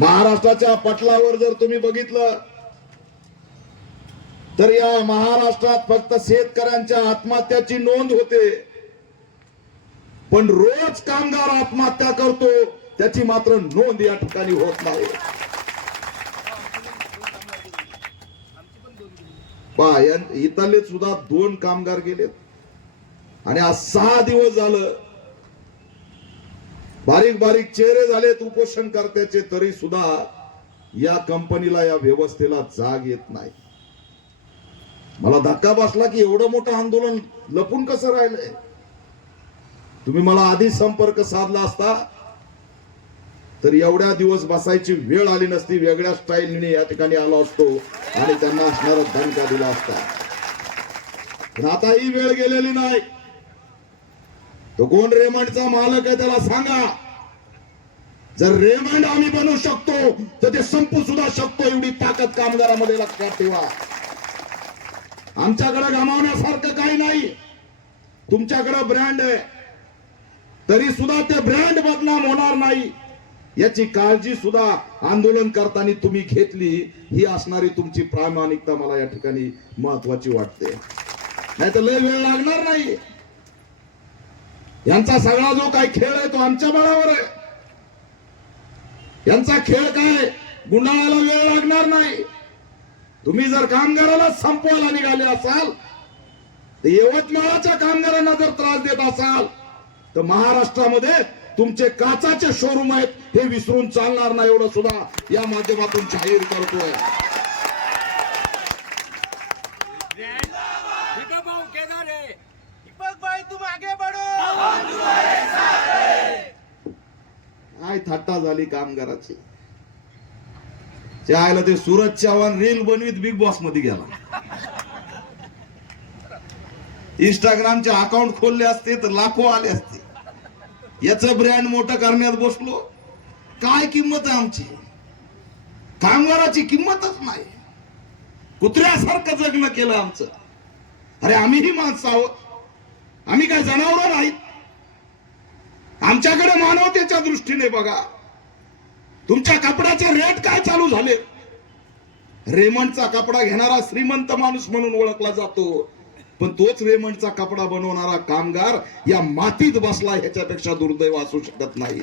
महाराष्ट्राच्या पटलावर जर तुम्ही बघितलं तर या महाराष्ट्रात फक्त शेतकऱ्यांच्या आत्महत्याची नोंद होते, पण रोज कामगार आत्महत्या करतो त्याची मात्र नोंद या ठिकाणी होत नाही. पहा, इथले सुद्धा 2 कामगार गेलेत आणि आज 6 दिवस झालं. बारीक बारीक चेहरे झालेत उपोषण करत्याचे, तरी सुद्धा या कंपनीला, या व्यवस्थेला जाग येत नाही. मला धक्का बसला की एवढं मोठं आंदोलन लपून कसं राहिलंय. तुम्ही मला आधी संपर्क साधला असता तर एवढ्या दिवस बसायची वेळ आली नसती. वेगळ्या स्टाईलने या ठिकाणी आलो असतो आणि त्यांना असणारा दणका दिला असता. पण आता ही वेळ गेलेली नाही. तो कोण रेमंडचा मालक आहे त्याला सांगा, जर रेमंड आम्ही बनवू शकतो तर ते संपू सुद्धा शकतो, एवढी ताकद कामगारांमध्ये लक्षात ठेवा. आमच्याकडे गमावण्यासारखं काही नाही. तुमच्याकडे ब्रँड आहे, तरी सुद्धा ते ब्रँड बदनाम होणार नाही याची काळजी सुद्धा आंदोलन करताना तुम्ही घेतली. ही असणारी तुमची प्रामाणिकता मला या ठिकाणी महत्वाची वाटते. नाही तर लय वेळ लागणार नाही. यांचा सगळा जो काही खेळ आहे तो आमच्या बळावर आहे. यांचा खेळ काय, गुंडाळायला वेळ लागणार नाही. तुम्ही जर कामगाराला संपवायला निघाले असाल, तर यवतमाळच्या कामगारांना जर त्रास देत असाल, तर महाराष्ट्रामध्ये तुमचे काचाचे शोरूम आहेत हे विसरून चालणार नाही, एवढं सुद्धा या माध्यमातून जाहीर करतोय. काय थट्टा झाली कामगाराची. त्याला ते सूरज चव्हाण रील बनवीत बिग बॉस मध्ये गेला. इंस्टाग्रामचे अकाउंट खोलले असते तर लाखो आले असते. याचं ब्रँड मोठं करण्यात बसलो. काय किंमत आहे आमची? कामगाराची किंमतच नाही. कुत्र्यासारखं जगणं केलं आमचं. अरे आम्हीही माणसं आहोत, आम्ही काय जनावर नाहीत. आमच्याकडे मानवतेच्या दृष्टीने बघा. तुमच्या कपड्याचे रेट काय चालू झाले. रेमंडचा कपडा घेणारा श्रीमंत माणूस म्हणून ओळखला जातो, पण तोच रेमंडचा कपडा बनवणारा कामगार या मातीत बसला, ह्याच्यापेक्षा दुर्दैव असू शकत नाही.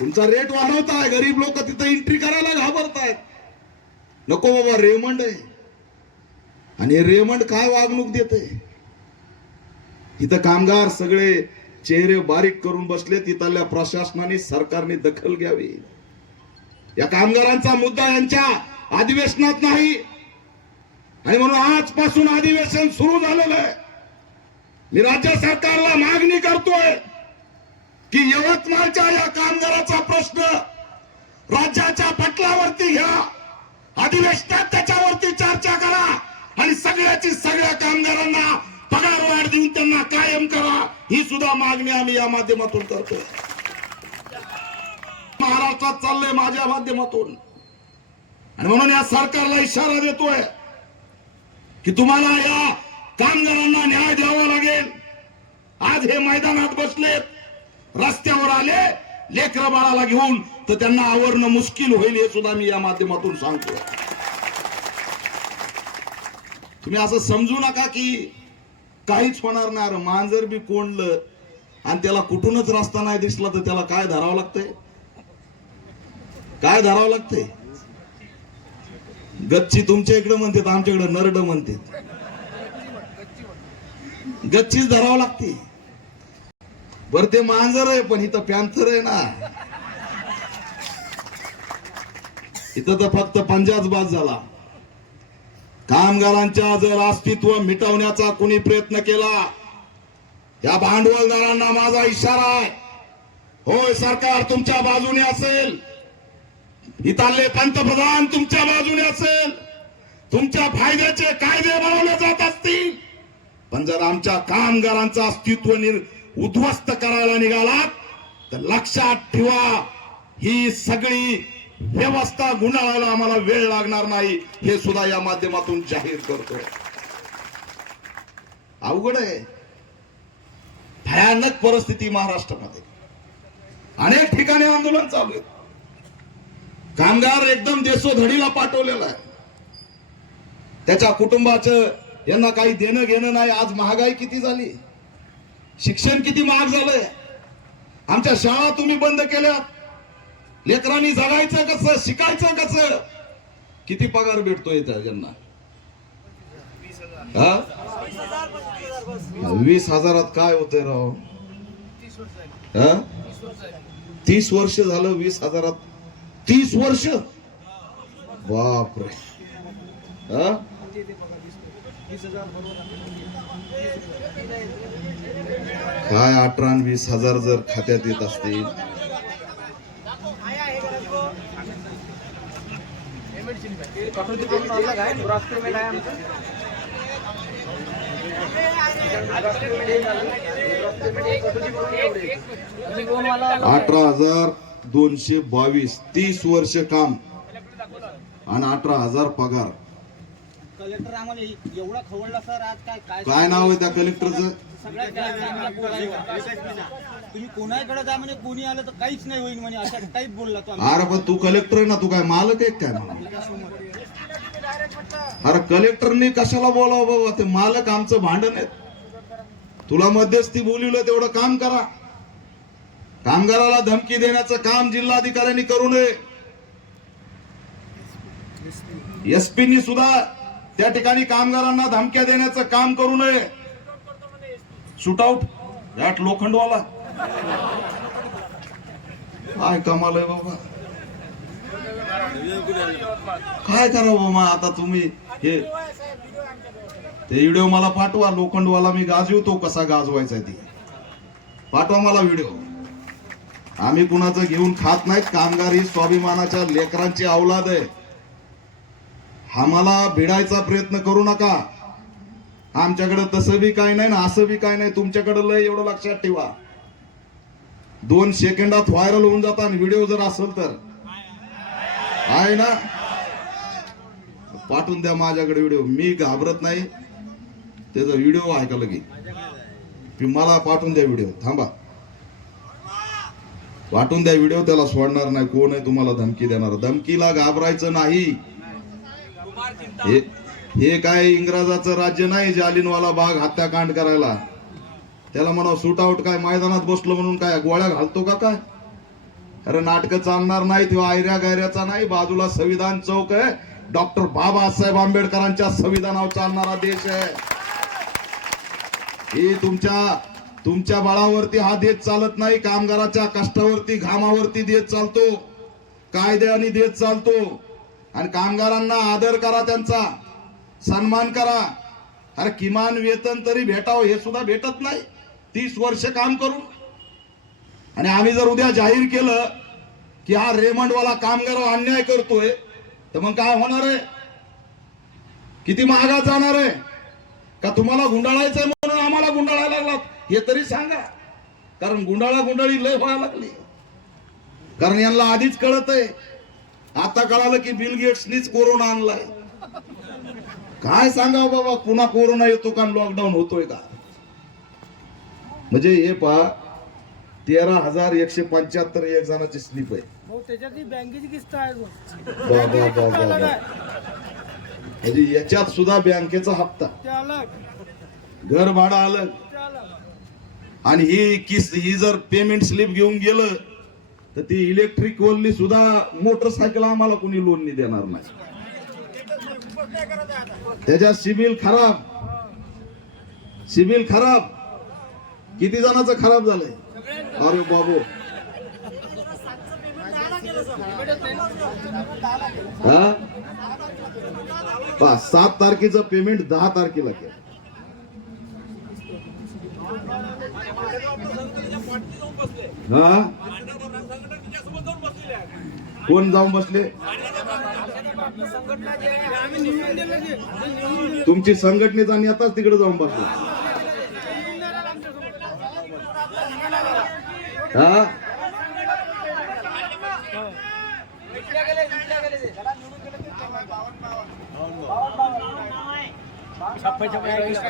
तुमचा रेट वाढवताय, गरीब लोक तिथे एंट्री करायला घाबरतायत. नको बाबा, रेमंड आहे. आणि रेमंड काय वागणूक देते. इथं कामगार सगळे चेहरे बारीक करून बसले. तिथल्या प्रशासनाने, सरकारने दखल घ्यावी. या कामगारांचा मुद्दा यांच्या अधिवेशनात नाही, आणि म्हणून आजपासून अधिवेशन सुरू झालेलं आहे. मी राज्य सरकारला मागणी करतोय की यवतमाळच्या या कामगाराचा प्रश्न राज्याच्या पटलावरती घ्या, अधिवेशनात त्याच्यावरती चर्चा करा आणि सगळ्या कामगारांना पगार वाढ देऊन त्यांना कायम करा. ही सुद्धा मागणी आम्ही या माध्यमातून करतोय. महाराष्ट्रात चाललंय माझ्या माध्यमातून, आणि म्हणून या सरकारला इशारा देतोय की तुम्हाला या कामगारांना न्याय द्यावा लागेल. आज हे मैदानात बसलेत, रस्त्यावर आले लेकरं बाळाला घेऊन, तर त्यांना आवरणं मुश्किल होईल, हे सुद्धा मी या माध्यमातून सांगतोय. तुम्ही असं समजू नका की काहीच होणार नाही. मांजर बी कोंडलं आणि त्याला कुठूनच रस्ता नाही दिसला तर त्याला काय धरावं लागतंय, काय धरावं लागतंय. गच्ची तुमच्या इकडे म्हणतात, आमच्याकडे नरड म्हणतात. गच्चीच धरावं लागते. बर ते मांजर आहे, पण इथं पॅन्थर आहे ना. इथं तर फक्त पंजाच बाद झाला. कामगारांच्या जर अस्तित्व मिटवण्याचा कुणी प्रयत्न केला, या भांडवलदारांना माझा इशारा आहे. होय, सरकार तुमच्या बाजूने असेल, इथले पंतप्रधान तुमच्या बाजूने असेल, तुमच्या फायद्याचे कायदे बनवले जात असतील, पण जर आमच्या कामगारांचं अस्तित्व उद्ध्वस्त करायला निघालात तर लक्षात ठेवा, ही सगळी व्यवस्था गुंडाळायला आम्हाला वेळ लागणार नाही, हे सुद्धा या माध्यमातून जाहीर करतोय. अवघड आहे, भयानक परिस्थिती महाराष्ट्रामध्ये. अनेक ठिकाणी आंदोलन चालू आहे. कामगार एकदम देशोधडीला पाठवलेला आहे. त्याच्या कुटुंबाचं यांना काही देणं घेणं नाही. आज महागाई किती झाली, शिक्षण किती महाग झालंय, आमच्या शाळा तुम्ही बंद केल्या, लेकरांनी जगायचं कसं, शिकायचं कसं, किती पगार भेटतोय त्यांना? 20,000 काय होतंय राव? 30 वर्ष झालं 20,000. 30 वर्ष, बापरे. काय 18 आणि 20,000 जर खात्यात येत असतील, $18,222. 30 वर्ष काम आणि 18,000 पगार. कलेक्टर आम्हाला एवढा खवळला सर. आज काय नाव आहे त्या कलेक्टरचं? तुम्ही कोणाकडे जा म्हणे, कोणी आलं तर काहीच नाही होईल म्हणे, अशा टाईप बोलला तो. अरे पण तू कलेक्टर आहे ना, तू काय मालक आहे काय म्हणा? अरे कलेक्टरने कशाला बोलावं बाबा? ते मालक आमचं भांडण आहे. तुला मध्यस्थी बोलवलं तेवढं काम करा. कामगाराला धमकी देण्याचं काम जिल्हाधिकाऱ्यांनी करू नये. एसपीनी सुद्धा त्या ठिकाणी कामगारांना धमक्या देण्याचं काम करू नये. शूटआउट यात लोखंडवाला काय कमाल आहे बाबा. काय करावं मग आता तुम्ही? हे ते व्हिडिओ मला पाठवा. लोखंडवाला मी गाजवतो, कसा गाजवायचा ते पाठवा मला व्हिडिओ. आम्ही कुणाचं घेऊन खात नाहीत. कामगार ही स्वाभिमानाच्या लेकरांची औलाद आहे. आम्हाला भिडायचा प्रयत्न करू नका. आमच्याकडे तसं बी काय नाही ना असं बी काय नाही. तुमच्याकडे लय, एवढं लक्षात ठेवा. 2 सेकंदात व्हायरल होऊन जातात व्हिडिओ जर असेल तर. आहे ना, पाठवून द्या माझ्याकडे व्हिडिओ. मी घाबरत नाही. त्याचा व्हिडिओ आहे का लगे? मला पाठवून द्या व्हिडिओ. थांबा, पाठवून द्या व्हिडिओ. त्याला सोडणार नाही. कोण आहे तुम्हाला धमकी देणार? धमकीला घाबरायचं नाही. हे काय इंग्रजाचं राज्य नाही जालियनवाला बाग हत्याकांड करायला. त्याला म्हणा शूट आउट. काय मैदानात बसलो म्हणून काय गोळ्या घालतो का काय? अरे नाटकं चालणार नाही. तो आयऱ्या गायऱ्याचा नाही. बाजूला संविधान चौक आहे. डॉक्टर बाबासाहेब आंबेडकरांच्या संविधानावर चालणारा देश आहे. हे तुमच्या बळावरती हा देश चालत नाही. कामगाराच्या कष्टावरती, घामावरती देश चालतो. कायद्याने देश चालतो. आणि कामगारांना आदर करा, त्यांचा सन्मान करा. अरे किमान वेतन तरी भेटावं, हे सुद्धा भेटत नाही 30 वर्ष काम करून. आणि आम्ही जर उद्या जाहीर केलं की हा रेमंडवाला कामगार अन्याय करतोय, तर मग काय होणार आहे? किती महागात जाणार आहे? का तुम्हाला गुंडाळायचंय म्हणून आम्हाला गुंडाळायला लागलात हे तरी सांगा. कारण गुंडाळी लय व्हायला लागली. कारण यांना आधीच कळत आहे. आता कळालं की बिल गेट्सनीच कोरोना आणलाय. काय सांगावं बाबा, पुन्हा कोरोना येतो का, लॉकडाऊन होतोय का? म्हणजे हे पहा, 13,175 एक जणांची स्लिप आहे. त्याच्यातली बँकेची किस्त आहे. म्हणजे याच्यात सुद्धा बँकेचा हप्ता, घर भाडं आलं. आणि ही जर पेमेंट स्लिप घेऊन गेलं तर ती इलेक्ट्रिक वरली सुद्धा मोटरसायकल आम्हाला कोणी लोन नाही देणार नाही. त्याच्या सिबिल खराब. किती जणांचं खराब झालंय? अरे बाबू, हा 7 तारखेचं पेमेंट 10 तारखेला केलं. हा कोण जाऊन बसले? तुमची संघटनेचा नेताच तिकडे जाऊन बसला. हा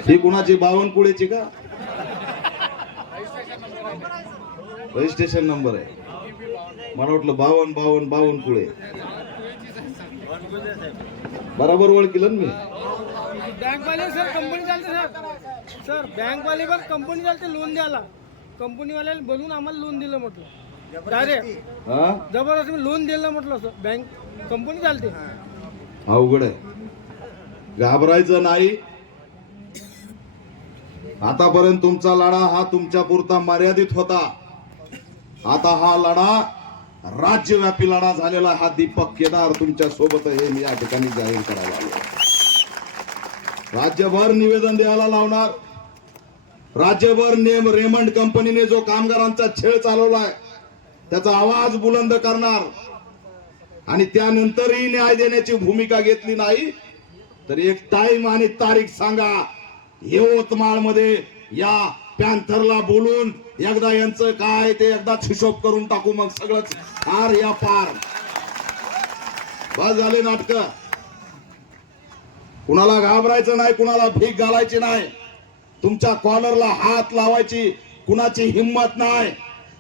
ही कुणाची? बावनकुळेची का? रजिस्ट्रेशन नंबर आहे. मला वाटलं 52 कुळे बरोबर ओळखलं ना मी. बँक वाले सर कंपनी चालते सर बँक वाले पण कंपनी चालते लोन द्यायला. कंपनी वाल्याला बोलून आम्हाला लोन दिलं म्हटलं डायरेक्ट हा जबरदस्त लोन दिलं म्हटलं सर बँक कंपनी चालते. अवघड आहे, घाबरायचं नाही. आतापर्यंत तुमचा लढा हा तुमच्या पुरता मर्यादित होता. आता हा लढा राज्यव्यापी लढा झालेला. हा दीपक केदार तुमच्या सोबत आहे, मी या ठिकाणी जाहीर करायला आलो. राज्यभर निवेदन द्यायला लावणार. राज्यभर रेमंड कंपनीने जो कामगारांचा छळ चालवलाय त्याचा आवाज बुलंद करणार. आणि त्यानंतरही न्याय देण्याची भूमिका घेतली नाही तर एक टाइम आणि तारीख सांगा. यवतमाळ मध्ये या पॅन्थरला बोलून एकदा यांचं काय ते एकदा हिशोब करून टाकू, मग सगळंच पार या पार. बस झाले नाटक. कुणाला घाबरायचं नाही, कुणाला भीक घालायची नाही, तुमच्या कॉलरला हात लावायची कुणाची हिंमत नाही.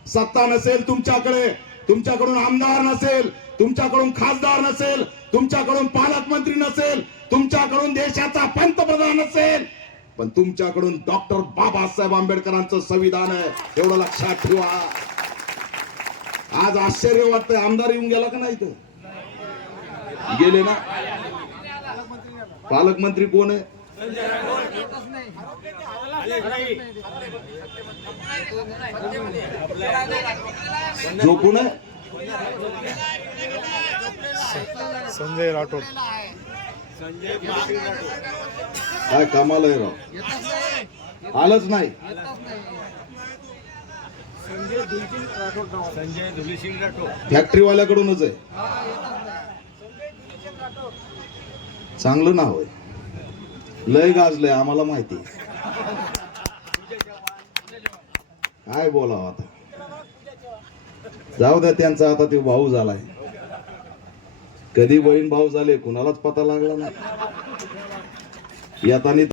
सत्ता नसेल तुमच्याकडे, तुमच्याकडून आमदार नसेल, तुमच्याकडून खासदार नसेल, तुमच्याकडून पालकमंत्री नसेल, तुमच्याकडून देशाचा पंतप्रधान नसेल, पण तुमच्याकडून डॉक्टर बाबासाहेब आंबेडकरांचं संविधान आहे, एवढं लक्षात ठेवा. आज आश्चर्य वाटतंय, आमदार येऊन गेला का नाही? तर गेले ना. पालकमंत्री कोण आहे? झोपून आहे संजय राठोड. काय कामाला आहे राव, आलंच नाही. संजय धुलीसिंग राठोड फॅक्टरीवाल्याकडूनच आहे. चांगलं नाव आहे, लय गाजलंय आम्हाला माहिती. काय बोलावं आता, जाऊ द्या. त्यांचा आता ते भाऊ झालाय. कधी बहीण भाऊ झाले कुणालाच पता लागला नाही. यातानी